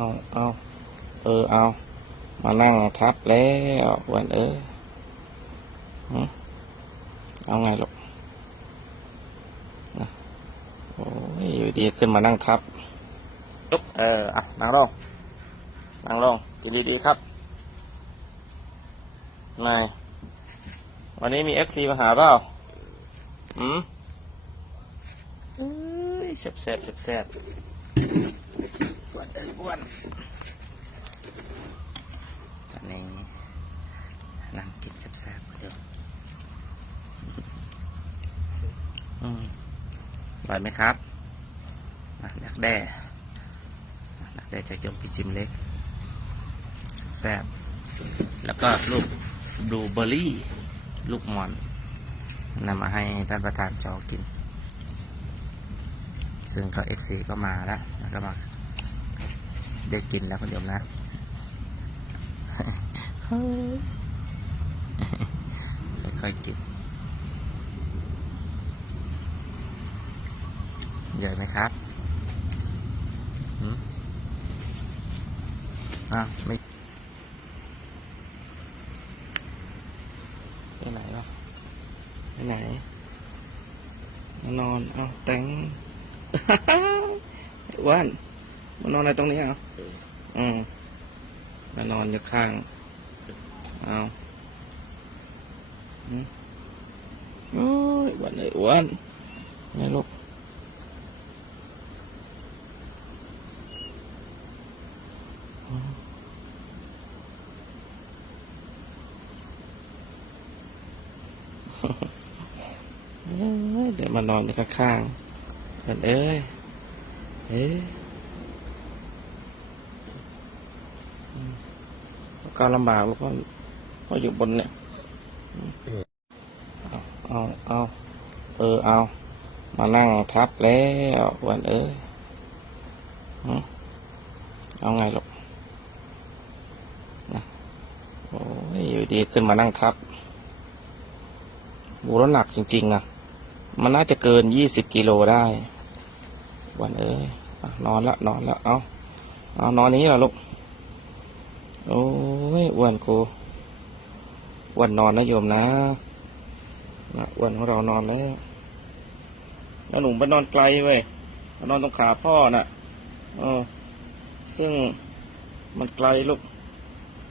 เอาเอาเออเอา มานั่งทับแล้ววันเออเอาไงลูกโอ้ยอยู่ดีขึ้นมานั่งทับลุกเอออะนั่งลงนั่งลงกินดีครับนายวันนี้มีเอฟซีมาหาเปล่าอืมเอ้ยแซ่บแซ่บแซ่บแซ่บ อ้วนเอ้ยอ้วนตอนนี้นั่งกินแซ่บๆเดี๋ยวอืมอร่อยไหมครับอะอยากได้อยากได้จากยมพี่จิมเล็กแซ่บแล้วก็ลูกบลูเบอร์รี่ ลูกมอนนำมาให้ท่านประธานจอกิน ซึ่งก็เอฟซีก็มาแล้วแล้วก็มาได้กินแล้วคนเดียวนะค่อยๆกินเยอะไหมครับหืมอะไม่ไปไหนวะไปไหน นอน เอาแตง ไอ้อ้วันมานอนอะไรตรงนี้เหรออืมมานอนอยู่ข้าง เอาอืมโอ้ยอ้วันเลยอ้วันไงลูกเอ้ยเดี๋ยวมานอนอยู่ข้างๆ เพื่อนเอ้ยเอ้ยการลำบากลูกเพราะเพราะอยู่บนเนี่ยเอาเอาเอาเออเอา มานั่งทับแล้ววันเอ้ยเอาไงลูกนะโอ้ยอยู่ดีขึ้นมานั่งทับบูรหนักจริงๆนะ มันน่าจะเกินยี่สิบกิโลได้ วันเอ้ยนอนละนอนละเอาเอานอนนี้เหรอลูก โอ้ยอ้วนกูอ้วนนอนนะโยมนะนะอ้วนของเรานอนแล้วแล้วหนุ่มไปนอนไกลเว้ยนอนตรงขาพ่อน่ะเออซึ่งมันไกลลูก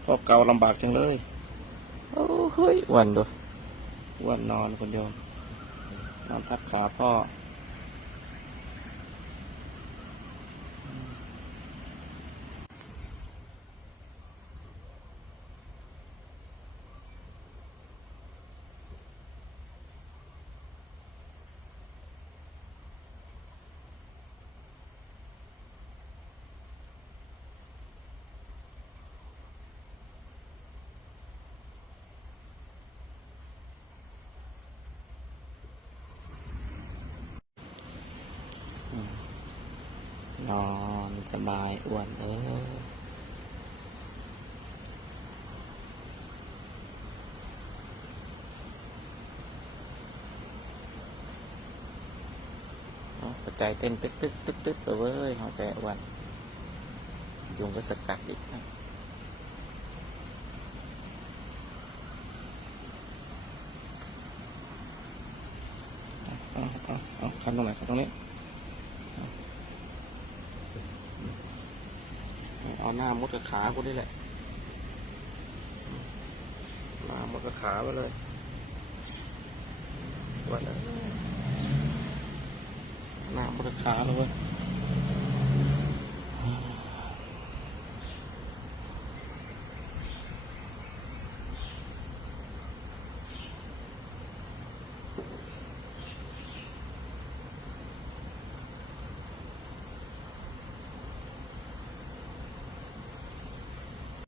พ่อเก่าลำบากจังเลย โอ้เฮ้ยอ้วนดูอ้วนนอนคนเดียว นอนทับขาพ่อ นอนสบายอ้วนเออหัวใจเต้นตึกตึกตึกตึกเลยเว้ยหัวใจอ้วนยุงก็สกัดอีกนะเอาเอาเอาคันตรงไหนคันตรงนี้ เอาหน้ามดกับขากูได้แหละหน้ามดกับขาไปเลยวันนั้นหน้ามดกับขาเลย